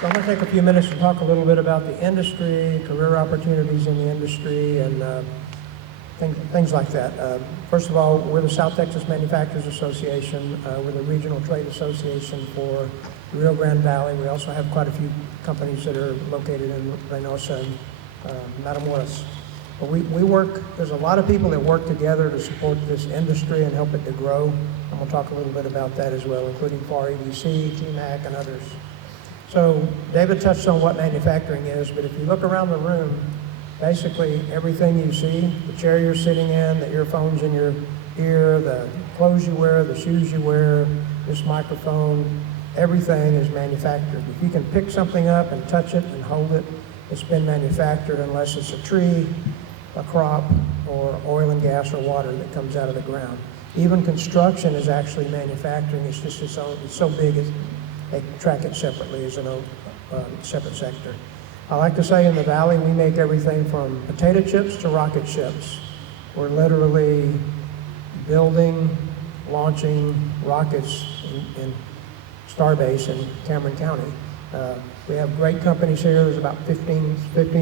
So I'm going to take a few minutes to talk a little bit about the industry, career opportunities in the industry, and things like that. First of all, we're the South Texas Manufacturers Association. We're the regional trade association for the Rio Grande Valley. We also have quite a few companies that are located in Reynosa and Matamoros. But we work, there's a lot of people that work together to support this industry and help it to grow. And we'll talk a little bit about that as well, including Pharr EDC, TMAC, and others. So David touched on what manufacturing is, but if you look around the room, basically everything you see, the chair you're sitting in, the earphones in your ear, the clothes you wear, the shoes you wear, this microphone, everything is manufactured. If you can pick something up and touch it and hold it, it's been manufactured, unless it's a tree, a crop, or oil and gas or water that comes out of the ground. Even construction is actually manufacturing. It's just it's so big they track it separately as a separate sector. I like to say in the Valley we make everything from potato chips to rocket ships. We're literally building, launching rockets in Starbase in Cameron County. We have great companies here. There's about 15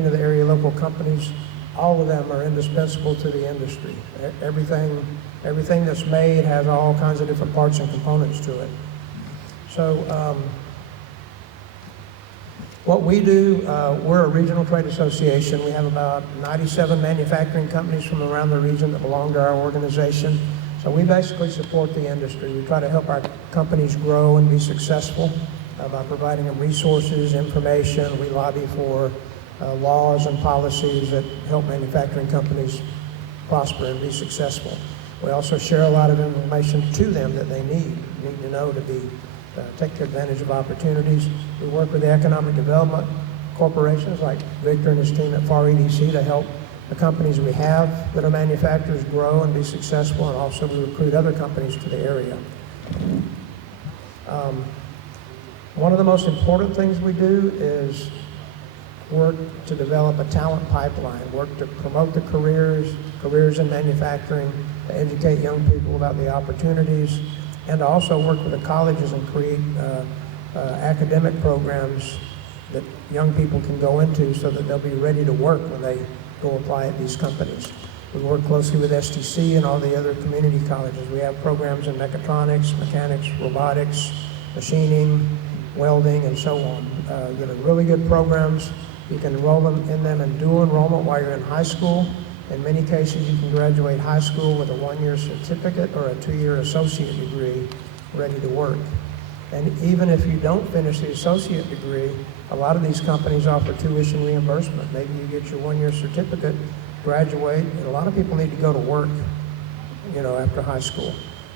of the area local companies. All of them are indispensable to the industry. Everything that's made has all kinds of different parts and components to it. So what we do, we're a regional trade association. We have about 97 manufacturing companies from around the region that belong to our organization. So we basically support the industry. We try to help our companies grow and be successful by providing them resources, information. We lobby for laws and policies that help manufacturing companies prosper and be successful. We also share a lot of information to them that they need to know to be take advantage of opportunities. We work with the Economic Development Corporations like Victor and his team at Pharr EDC to help the companies we have that are manufacturers grow and be successful, and also we recruit other companies to the area. One of the most important things we do is work to develop a talent pipeline, work to promote the careers in manufacturing, to educate young people about the opportunities, and to also work with the colleges and create academic programs that young people can go into so that they'll be ready to work when they go apply at these companies. We work closely with STC and all the other community colleges. We have programs in mechatronics, mechanics, robotics, machining, welding, and so on. That are really good programs. You can enroll them in them in dual enrollment while you're in high school. In many cases, you can graduate high school with a 1-year certificate or a 2-year associate degree ready to work. And even if you don't finish the associate degree, a lot of these companies offer tuition reimbursement. Maybe you get your 1-year certificate, graduate, and a lot of people need to go to work, after high school.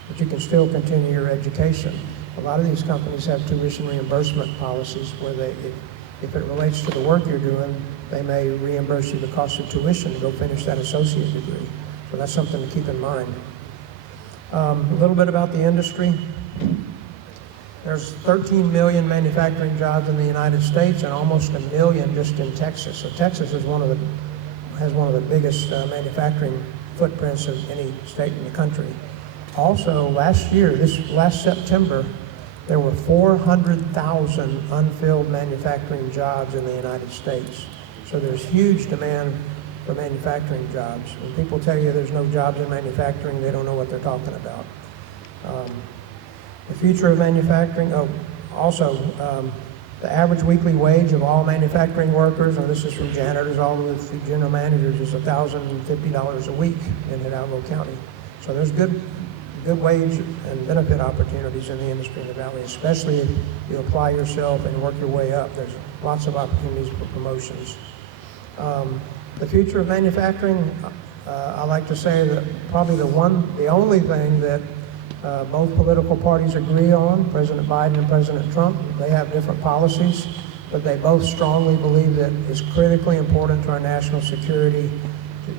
But you can still continue your education. A lot of these companies have tuition reimbursement policies where if it relates to the work you're doing, they may reimburse you the cost of tuition to go finish that associate degree. So that's something to keep in mind. A little bit about the industry. There's 13 million manufacturing jobs in the United States and almost 1 million just in Texas. So Texas is has one of the biggest manufacturing footprints of any state in the country. Also, last September, there were 400,000 unfilled manufacturing jobs in the United States. So there's huge demand for manufacturing jobs. When people tell you there's no jobs in manufacturing, they don't know what they're talking about. The future of manufacturing, the average weekly wage of all manufacturing workers, and this is from janitors all the way through general managers, is $1,050 a week in Hidalgo County. So there's good wage and benefit opportunities in the industry in the Valley, especially if you apply yourself and work your way up. There's lots of opportunities for promotions. The future of manufacturing, I like to say that probably the only thing that both political parties agree on, President Biden and President Trump, they have different policies, but they both strongly believe that it's critically important to our national security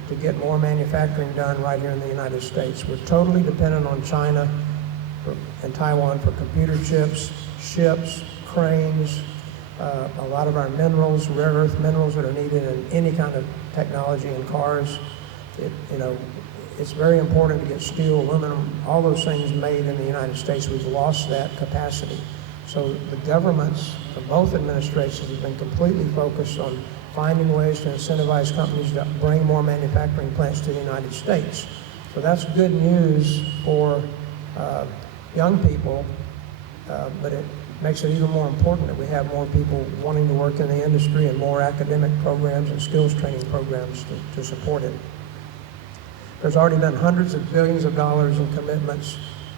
to get more manufacturing done right here in the United States. We're totally dependent on China and Taiwan for computer chips, ships, cranes, a lot of our minerals, rare earth minerals that are needed in any kind of technology in cars. It's very important to get steel, aluminum, all those things made in the United States. We've lost that capacity. So the governments of both administrations have been completely focused on finding ways to incentivize companies to bring more manufacturing plants to the United States. So that's good news for young people, but it makes it even more important that we have more people wanting to work in the industry and more academic programs and skills training programs to support it. There's already been hundreds of billions of dollars in commitments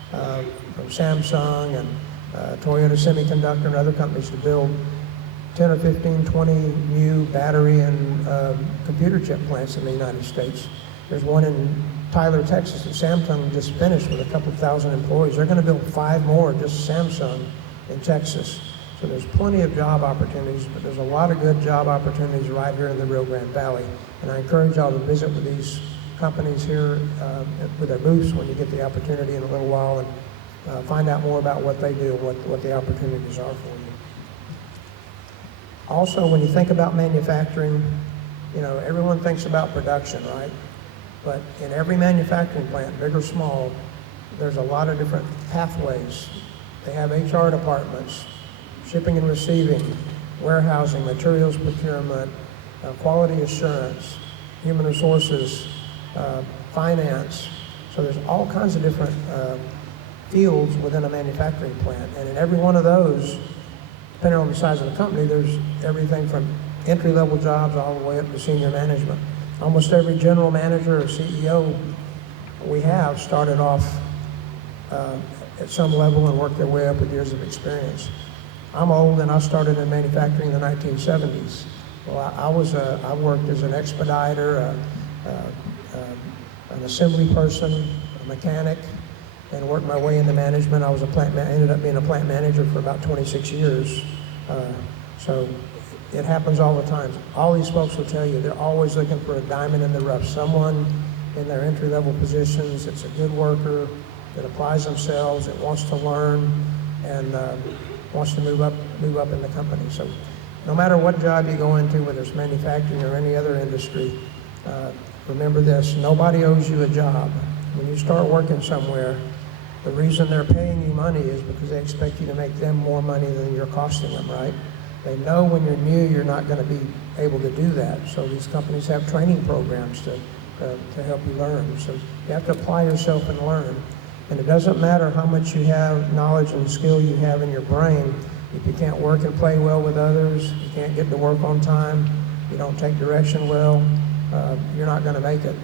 from Samsung and Toyota Semiconductor and other companies to build 10 or 15, 20 new battery and computer chip plants in the United States. There's one in Tyler, Texas that Samsung just finished with a couple thousand employees. They're going to build 5 more, just Samsung, in Texas. So there's plenty of job opportunities, but there's a lot of good job opportunities right here in the Rio Grande Valley. And I encourage y'all to visit with these companies here with their booths when you get the opportunity in a little while, and find out more about what they do and what the opportunities are for you. Also, when you think about manufacturing, you know, everyone thinks about production, right? But in every manufacturing plant, big or small, there's a lot of different pathways. They have HR departments, shipping and receiving, warehousing, materials procurement, quality assurance, human resources, finance. So there's all kinds of different fields within a manufacturing plant. And in every one of those, depending on the size of the company, there's everything from entry-level jobs all the way up to senior management. Almost every general manager or CEO we have started off at some level and worked their way up with years of experience. I'm old and I started in manufacturing in the 1970s. Well, I worked as an expediter, an assembly person, a mechanic, and worked my way into management. I was ended up being a plant manager for about 26 years. So it happens all the time. All these folks will tell you they're always looking for a diamond in the rough, someone in their entry-level positions that's a good worker, that applies themselves, that wants to learn, and wants to move up in the company. So no matter what job you go into, whether it's manufacturing or any other industry, remember this: nobody owes you a job. When you start working somewhere, the reason they're paying you money is because they expect you to make them more money than you're costing them, right? They know when you're new, you're not going to be able to do that. So these companies have training programs to help you learn. So you have to apply yourself and learn. And it doesn't matter how much you have, knowledge and skill you have in your brain, if you can't work and play well with others, you can't get to work on time, you don't take direction well, you're not going to make it.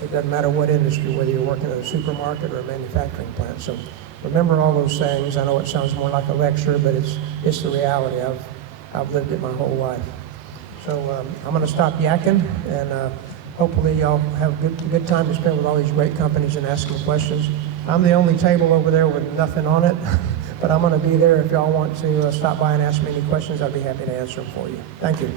It doesn't matter what industry, whether you're working at a supermarket or a manufacturing plant. So remember all those things. I know it sounds more like a lecture, but it's the reality. I've lived it my whole life. So I'm going to stop yakking, and hopefully y'all have a good time to spend with all these great companies and ask them questions. I'm the only table over there with nothing on it, but I'm going to be there if y'all want to stop by and ask me any questions. I'd be happy to answer them for you. Thank you.